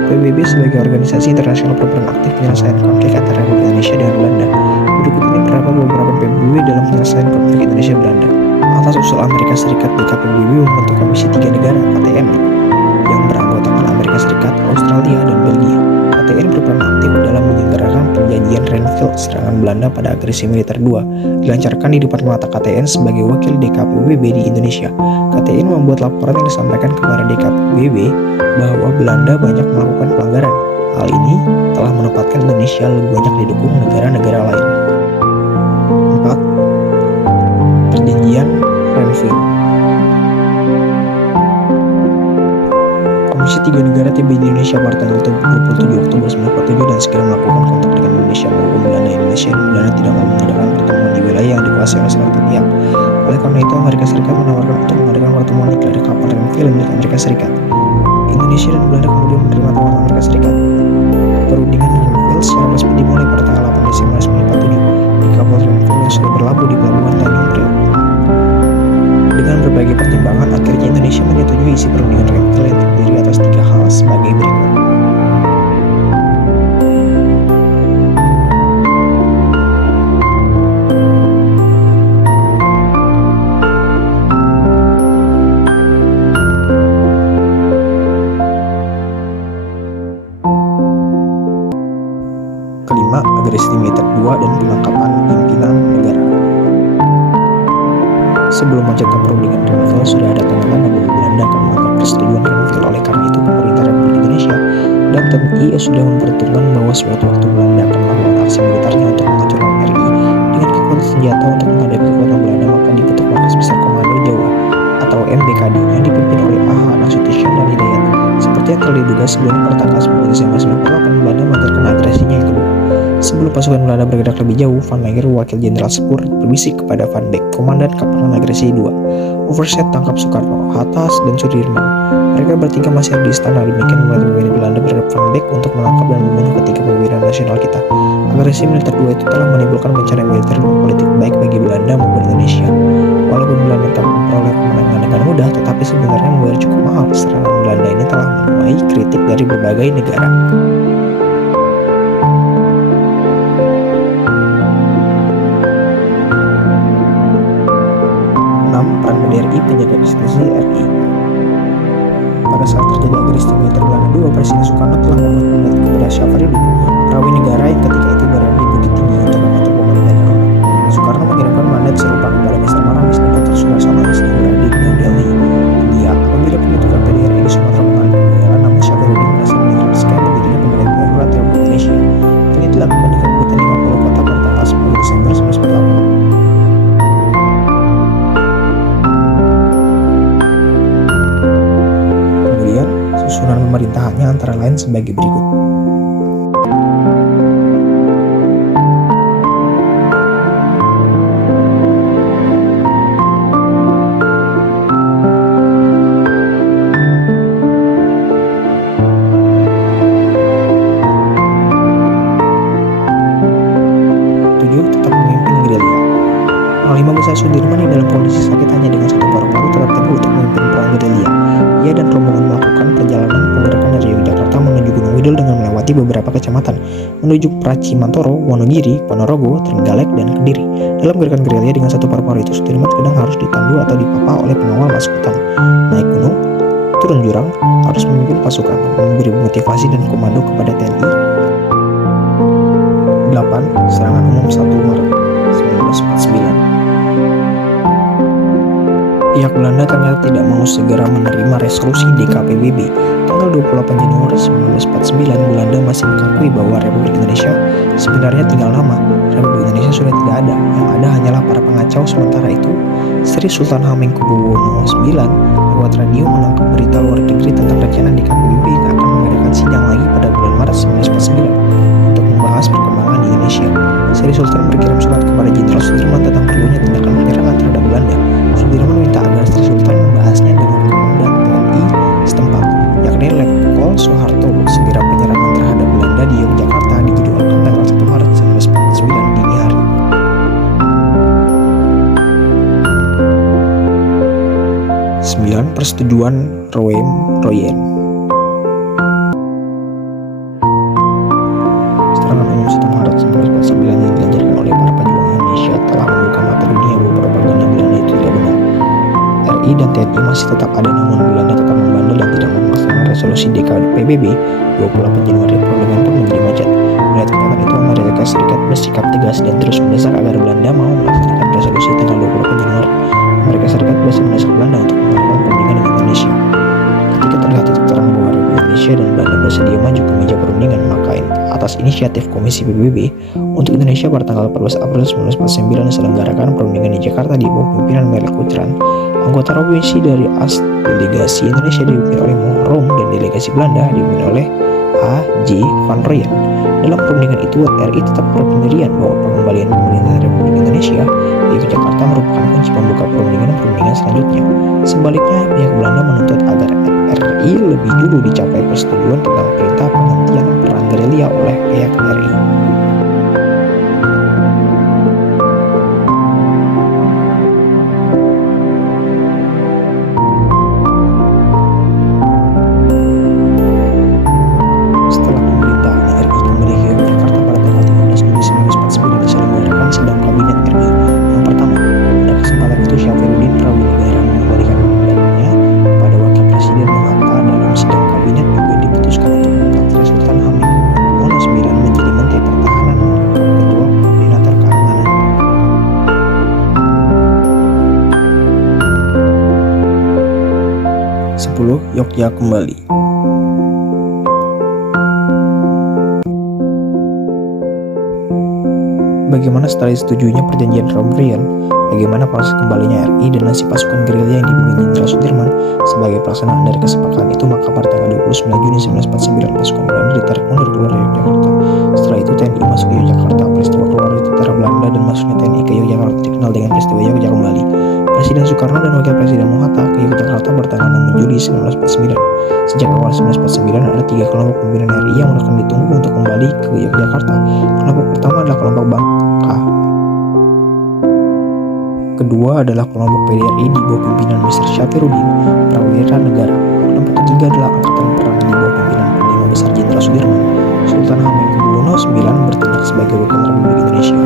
PBB sebagai organisasi internasional berperan aktif penyelesaian konflik antara Republik Indonesia dengan Belanda. Berikut ini beberapa PBB dalam penyelesaian konflik Indonesia-Belanda. Atas usul Amerika Serikat, DKPBB membentuk Komisi 3 negara (KTN) yang beranggotakan Amerika Serikat, Australia, dan Belgia. KTN berperan aktif dalam menyelenggarakan perjanjian Renville serangan Belanda pada agresi militer 2 dilancarkan di depan mata KTN sebagai wakil DKPBB di Indonesia. KTN membuat laporan yang disampaikan kepada DKPBB bahwa Belanda banyak melakukan pelanggaran. Hal ini telah menempatkan Indonesia lebih banyak didukung negara-negara lain. 4. Perjanjian Renville. Komisi 3 negara tiba di Indonesia pada tanggal 27 Oktober 1947 dan segera melakukan kontak dengan Indonesia maupun Belanda. Indonesia dan Belanda tidak mau mengadakan pertemuan di wilayah yang dikuasai oleh salah satu pihak. Oleh karena itu, Amerika Serikat menawarkan untuk mengadakan pertemuan di gelar kapal Renville milik Amerika Serikat. Indonesia dan Belanda kemudian menerima tawaran Amerika Serikat. Perundingan Renville secara resmi dimulai pada tanggal 8 Desember 1947 di kapal Renville yang sudah berlabuh di pelabuhan Tanjung Priok. Dengan berbagai pertimbangan, akhirnya Indonesia menyetujui isi perundingan Renville yang terdiri atas 3 hal sebagai berikut. Kelima, agresi militer 2 dan penangkapan pimpinan negara. Sebelum mencabut perundingan Renville, sudah ada tanda-tanda bahwa Belanda akan menganggap persetujuan Renville. Oleh karena itu, pemerintah Republik Indonesia dan TNI sudah memperhitungkan bahwa suatu waktu Belanda akan melakukan aksi militernya untuk menghancurkan RI dengan kekuatan senjata. Untuk menghadapi kekuatan Belanda, maka dibentuk Markas Besar Komando Jawa atau MBKD yang dipimpin oleh A.H. Nasution dan Hidayat. Seperti yang telah diduga sebelumnya, pada tanggal 9 Desember 1948 Belanda melancarkan agresinya yang kedua. Sebelum pasukan Belanda bergerak lebih jauh, Van Langer, wakil Jenderal Spur, berbisik kepada Van Beek, komandan kapal agresi 2. Overset tangkap Soekarno, Hatta, dan Sudirman. Mereka bertiga masih ada di istana. Demikian membuat pemimpin Belanda berhadap Van Beek untuk menangkap dan membunuh ketiga pimpinan nasional kita. Agresi militer 2 itu telah menimbulkan bencana militer dan politik baik bagi Belanda maupun Indonesia. Walaupun Belanda tak memperoleh kemenangan dengan mudah, tetapi sebenarnya membayar cukup mahal. Serangan Belanda ini telah menuai kritik dari berbagai negara. 6. Peran BRI penjaga institusi RI. Pada saat terjadi agresi militer Belanda 2, Presiden Soekarno telah membuat kepada Syafariddin, perawi negara yang ketika itu berada di Bukit Tinggi, untuk membantu pemerintahan Eropa. Soekarno mengirimkan mandat serupa kepada Mr. Maramis dan Dr. Sudarsono yang sedang berada di New Delhi, India. Apabila pembentukan PDRI di Sumatera mengandung pengenalan nama Syafariddin berhasil menjelaskan berdirinya pemerintahan darurat Republik Indonesia. Ini dilakukan di Kabupaten 50 Kota pada tanggal 10 Desember 1948. Susunan pemerintahannya antara lain sebagai berikut. Tetap memimpin gerilya. Panglima Besar Sudirman yang dalam kondisi sakit hanya dengan satu paru-paru tetap Ia dan rombongan melakukan perjalanan penggerakan dari Yogyakarta menuju Gunung Widul dengan melewati beberapa kecamatan menuju Pracimantoro, Wonogiri, Ponorogo, Trenggalek, dan Kediri. Dalam gerakan gerilya dengan satu paru-paru itu, Sudirman kadang harus ditandu atau dipapa oleh pengawal masuk hutan, naik gunung, turun jurang, harus memimpin pasukan, memberi motivasi dan komando kepada TNI. 8. Serangan umum 1 Maret 1949. Pihak Belanda ternyata tidak mau segera menerima resolusi DKPBB. Tanggal 28 Januari 1949, Belanda masih mengakui bahwa Republik Indonesia sebenarnya tinggal nama. Republik Indonesia sudah tidak ada, yang ada hanyalah para pengacau. Sementara itu, Sri Sultan Hamengkubuwono IX lewat radio menangkap berita luar negeri tentang rencana DKPBB yang akan mengadakan sidang lagi pada bulan Maret 1949 untuk membahas perkembangan di Indonesia. Sri Sultan berkirim surat kepada Jenderal Sudirman tentang perlunya tindakan penyerangan terhadap Belanda. Sudirman minta agar Sri Sultan membahasnya dengan komandan TNI setempat, yakni Letkol Soeharto. Segera penyerangan terhadap Belanda di Yogyakarta dijadwalkan tanggal 1 Maret 1949 dini hari. 9. Persetujuan Rouen-Royen. Serangan umum 1 Maret 1949 yang dilancarkan oleh para pejuang Indonesia telah membuka mata dunia bahwa propaganda Belanda itu tidak benar. RI dan TNI masih tetap ada, namun Belanda tetap membandel dan tidak melaksanakan resolusi DKPBB 28 Januari. Perundingan pun menjadi macet. Melihat kenyataan itu, Amerika Serikat bersikap tegas dan terus mendesak agar Belanda mau melaksanakan resolusi tanggal 28 Januari. Amerika Serikat berhasil mendesak Belanda untuk melakukan perundingan dengan Indonesia. Ketika terlihat titik terang bahwa Republik Indonesia dan Belanda bersedia maju ke meja perundingan, maka atas inisiatif Komisi PBB untuk Indonesia pada tanggal 14 April 1949 diselenggarakan perundingan di Jakarta di bawah pimpinan Merle Kuchran. Anggota komisi dari AS, delegasi Indonesia dipimpin oleh Mohrom dan delegasi Belanda dipimpin oleh H.J. van Rooyen. Dalam perundingan itu, RI tetap berpendirian bahwa pengembalian pemerintahan Republik Indonesia di Jakarta merupakan kunci pembuka perundingan selanjutnya. Sebaliknya, pihak Belanda menuntut agar RI lebih dulu dicapai persetujuan tentang perintah penghentian perang gerilya oleh pihak RI. Setelah pemerintahan RI kembali ke Yogyakarta pada tanggal 13 Juni 1949 diselenggarakan sidang kabinet RI. Yang pertama, pada kesempatan itu Syafruddin Prawijaya mengembalikan mandatnya kepada Wakil Presiden Mohatta. Dalam sidang kabinet juga diputuskan untuk mengangkat Sri Sultan Hamengkubuwono IX menjadi Menteri Pertahanan dan Ketua Koordinator Keamanan. 10. Yogyakarta kembali. Bagaimana setelah disetujuinya perjanjian Rouen-Royen, bagaimana proses kembalinya RI dan nasib pasukan gerilya yang dipimpin Jenderal Sudirman sebagai pelaksanaan dari kesepakatan itu, maka pada tanggal 29 Juni 1949 pasukan Belanda ditarik mundur keluar dari Yogyakarta. Setelah itu TNI masuk ke Yogyakarta. Peristiwa keluar dari tentara Belanda dan masuknya TNI ke Yogyakarta dikenal dengan peristiwa Yogyakarta kembali. Presiden Soekarno dan Wakil Presiden Mohatta ke Yogyakarta pada tanggal 6 Juli 1949. Sejak awal 1949 ada 3 kelompok pimpinan RI yang akan ditunggu untuk kembali ke Yogyakarta. Kelompok pertama adalah kelompok Bangka. Kedua adalah kelompok PDRI di bawah pimpinan Mr. Syafruddin Prawira Negara. Kelompok ketiga adalah angkatan perang di bawah pimpinan Panglima Besar Jenderal Sudirman. Sultan Hamengkubuwono IX bertindak sebagai wakil Republik Indonesia.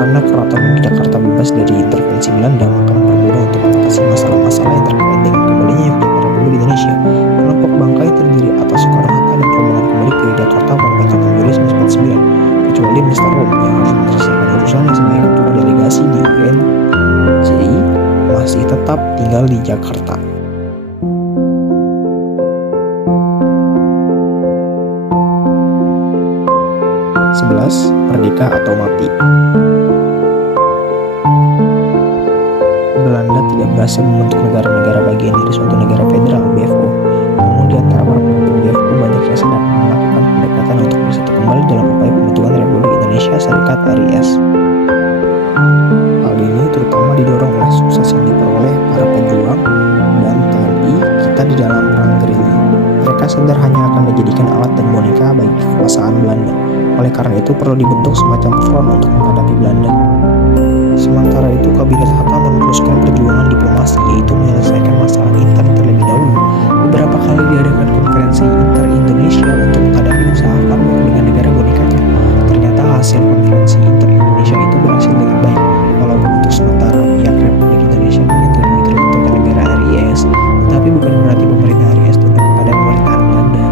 Karena keraton Jakarta bebas dari intervensi Belanda, maka mempermudah untuk mengatasi masalah-masalah yang terkait dengan kembalinya Yogyakarta Republik Indonesia. Kelompok Bangka yang terdiri atas Soekarno-Hatta dan rombongan kembali ke Jakarta pada tanggal 1 Juli 1949, kecuali Mr. Rom yang harus menyelesaikan urusannya sebagai ketua delegasi di UNCI masih tetap tinggal di Jakarta. Merdeka atau mati. Belanda tidak berhasil membentuk negara-negara bagian dari suatu negara federal BFO. Namun di antara para pemimpin BFO banyak yang sedang melakukan pendekatan untuk bersatu kembali dalam upaya pembentukan Republik Indonesia Serikat RIS. Hal ini terutama didorong oleh sukses yang diperoleh para pejuang dan TNI kita di dalam perang gerilya. Mereka sadar hanya akan dijadikan alat dan boneka bagi kekuasaan Belanda. Oleh karena itu perlu dibentuk semacam front untuk menghadapi Belanda. Sementara itu, Kabinet Hatta meneruskan perjuangan diplomasi, yaitu menyelesaikan masalah intern terlebih dahulu. Beberapa kali diadakan konferensi inter-Indonesia untuk menghadapi usaha Karno dengan negara bonekanya. Ternyata hasil konferensi inter-Indonesia itu berhasil dengan baik, walaupun untuk sementara pihak Republik Indonesia menyetujui terbentuknya negara RIS, tetapi bukan berarti pemerintah RIS tunduk kepada pemerintahan Belanda.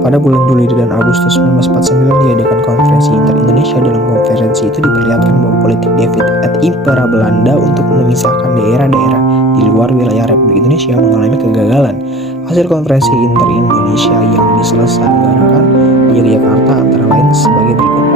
Pada bulan Juli dan Agustus 1949 diadakan konferensi inter-Indonesia. Dalam konferensi itu diperlihatkan bahwa politik David et Impera Belanda untuk memisahkan daerah-daerah di luar wilayah Republik Indonesia mengalami kegagalan. Hasil konferensi inter-Indonesia yang diselenggarakan di Yogyakarta antara lain sebagai berikut.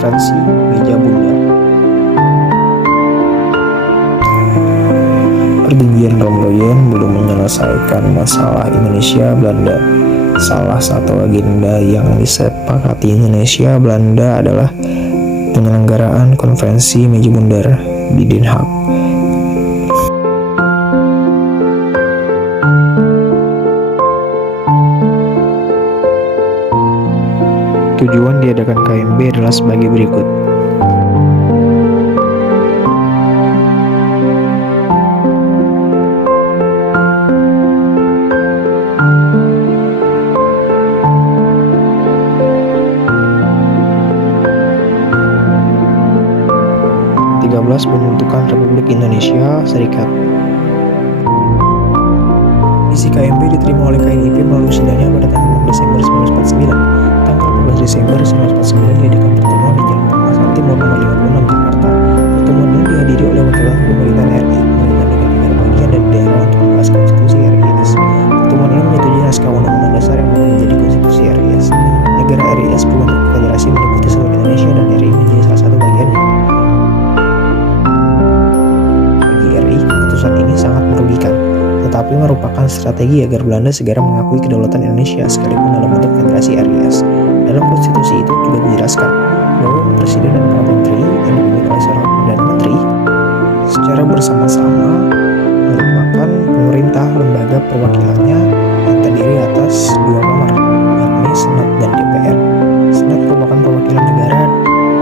Konferensi Meja Bundar. Perjanjian Romloyen belum menyelesaikan masalah Indonesia Belanda. Salah satu agenda yang disepakati Indonesia Belanda adalah penyelenggaraan konferensi Meja Bundar di Den Haag. Tujuan diadakan KMB adalah sebagai berikut. Pembentukan Republik Indonesia Serikat. Isi KMB diterima oleh KNIP melalui sidangnya pada tanggal 6 Desember 1949. Tanggal 14 Desember 1949 diadakan pertemuan di Jalan Pengasahan Timur nomor 56 Jakarta. Pertemuan ini dihadiri oleh wakilan pemerintahan RI, pemerintahan negara-negara bagian dan daerah untuk membahas konstitusi RIS. Pertemuan ini menyetujui naskah undang-undang dasar yang akan menjadi konstitusi RIS. Negara RIS berbentuk konfederasi meliputi seluruh Indonesia dan RI menjadi salah satu bagiannya. Keputusan ini sangat merugikan, tetapi merupakan strategi agar Belanda segera mengakui kedaulatan Indonesia sekalipun dalam bentuk federasi RIS. Dalam konstitusi itu juga dijelaskan bahwa presiden dan para menteri yang dipimpin oleh seorang perdana menteri secara bersama-sama merupakan pemerintah lembaga perwakilannya yang terdiri atas dua kamar, yakni Senat dan DPR. Senat merupakan perwakilan negara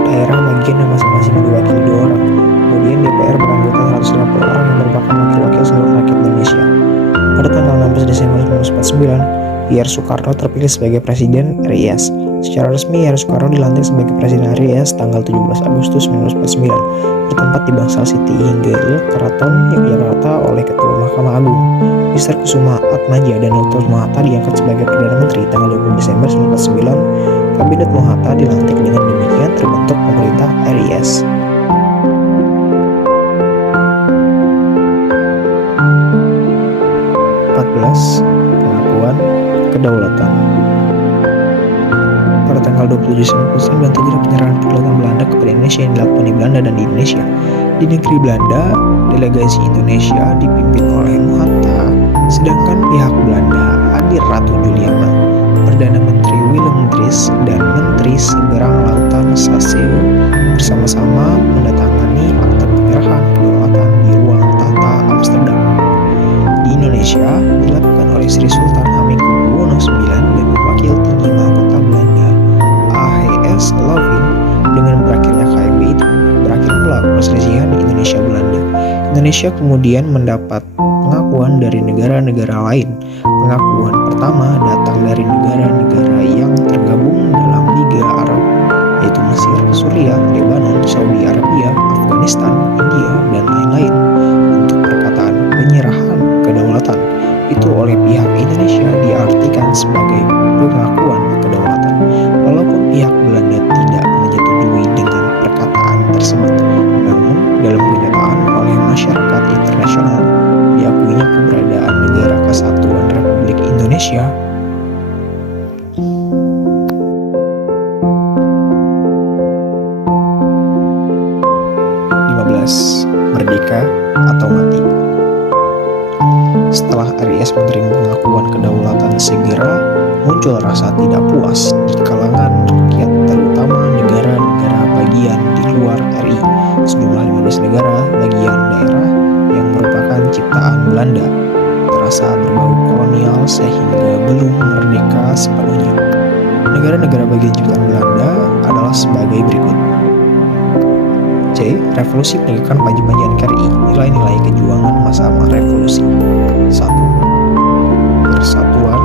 daerah bagian yang masing-masing diwakili 2 orang. Kemudian DPR beranggotakan 150 orang yang merupakan wakil-wakil seluruh rakyat Indonesia. Pada tanggal 16 Desember 1949, Y.R. Soekarno terpilih sebagai Presiden RIS. Secara resmi, Y.R. Soekarno dilantik sebagai Presiden RIS tanggal 17 Agustus 1949, bertempat di Bangsal City Hinggil, Keraton Yogyakarta oleh Ketua Mahkamah Agung, Mr. Kusuma Atmaja, dan Dr. Mohatta diangkat sebagai Perdana Menteri tanggal 20 Desember 1949. Kabinet Mohatta dilantik, dengan demikian terbentuk pemerintah RIS. Pengakuan kedaulatan. Pada tanggal 27 Desember 1949 terjadi penyerahan kedaulatan Belanda kepada Indonesia yang dilakukan di Belanda dan di Indonesia. Di negeri Belanda, delegasi Indonesia dipimpin oleh Mohatta, sedangkan pihak Belanda hadir Ratu Juliana, Perdana Menteri Willem Drees, dan Menteri Seberang Lautan Saseo bersama-sama menandatangani akta penyerahan kedaulatan di ruang Tata Amsterdam. Di Indonesia dilakukan oleh Sri Sultan Hamengkubuwono IX dan Wakil Tinggi Mahkota Belanda A.H.S. Loving. Dengan berakhirnya KMB itu, berakhir pula perselisihan di Indonesia Belanda. Indonesia kemudian mendapat pengakuan dari negara-negara lain. Pengakuan pertama datang dari negara-negara yang tergabung dalam Liga Arab, yaitu Mesir, Suriah, Lebanon, Saudi Arabia, Afghanistan, India, dan lain-lain. Untuk perkataan penyerahan kedaulatan itu oleh pihak Indonesia diartikan sebagai pengakuan kedaulatan, walaupun pihak Belanda tidak menyetujui dengan perkataan tersebut. Namun dalam kenyataan oleh masyarakat internasional diakuinya keberadaan Negara Kesatuan Republik Indonesia. Merdeka atau mati. Setelah RIS menerima pengakuan kedaulatan, segera muncul rasa tidak puas di kalangan rakyat sejumlah 15 negara bagian daerah yang merupakan ciptaan Belanda terasa berbau kolonial sehingga belum merdeka sepenuhnya. Negara-negara bagian ciptaan Belanda adalah sebagai berikut. C. Revolusi menegakkan panji-panji NKRI. Nilai-nilai kejuangan masa revolusi. 1. Persatuan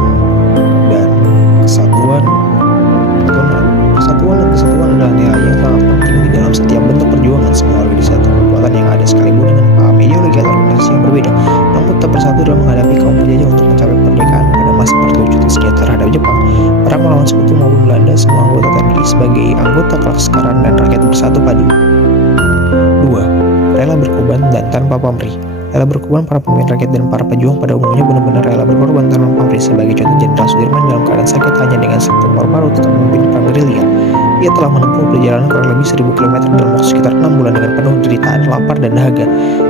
dan kesatuan. Persatuan dan kesatuan adalah nilai yang sangat penting di dalam setiap bentuk perjuangan semua organisasi atau kekuatan yang ada, sekalipun dengan paham ideologi atau organisasi yang berbeda, namun tetap bersatu dalam menghadapi kaum penjajah untuk mencapai kemerdekaan. Pada masa pertunjukan senjata terhadap Jepang, perang melawan sekutu maupun Belanda, semua anggota TNI sebagai anggota Kalaskaran dan rakyat bersatu padu. 2. Rela berkorban dan tanpa pamrih. Rela berkorban para pemimpin rakyat dan para pejuang pada umumnya benar-benar rela berkorban tanpa pamrih. Sebagai contoh, Jenderal Sudirman dalam keadaan sakit hanya dengan satu paru-paru tetap memimpin perang gerilya. Ia telah menempuh perjalanan kurang lebih 1000 km dalam waktu sekitar 6 bulan dengan penuh derita, lapar dan dahaga.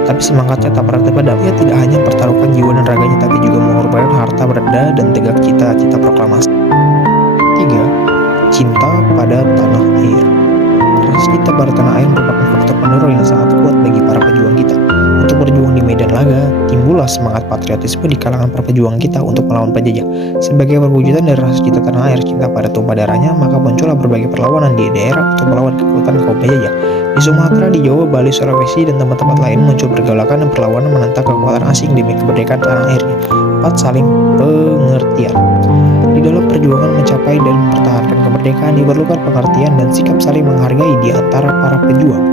Tapi semangatnya tak pernah padam. Ia tidak hanya mempertaruhkan jiwa dan raganya, tapi juga mengorbankan harta benda dan tegak cita-cita proklamasi. 3. Cinta pada tanah air. Rasa cinta pada tanah air merupakan faktor pendorong yang sangat kuat bagi para pejuang kita. Untuk berjuang di medan laga, timbullah semangat patriotisme di kalangan para pejuang kita untuk melawan penjajah. Sebagai perwujudan dari rasa cinta tanah air, cinta pada tumpah darahnya, maka muncullah berbagai perlawanan di daerah untuk melawan kekuatan kaum penjajah. Di Sumatera, di Jawa, Bali, Sulawesi, dan tempat-tempat lain muncul pergolakan dan perlawanan menentang kekuatan asing demi kemerdekaan tanah airnya. 4. Saling pengertian. Di dalam perjuangan mencapai dan mempertahankan kemerdekaan diperlukan pengertian dan sikap saling menghargai di antara para pejuang.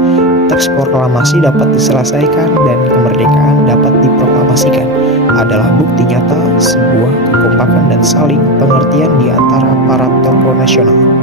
Teks proklamasi dapat diselesaikan dan kemerdekaan dapat diproklamasikan adalah bukti nyata sebuah kekompakan dan saling pengertian di antara para tokoh nasional.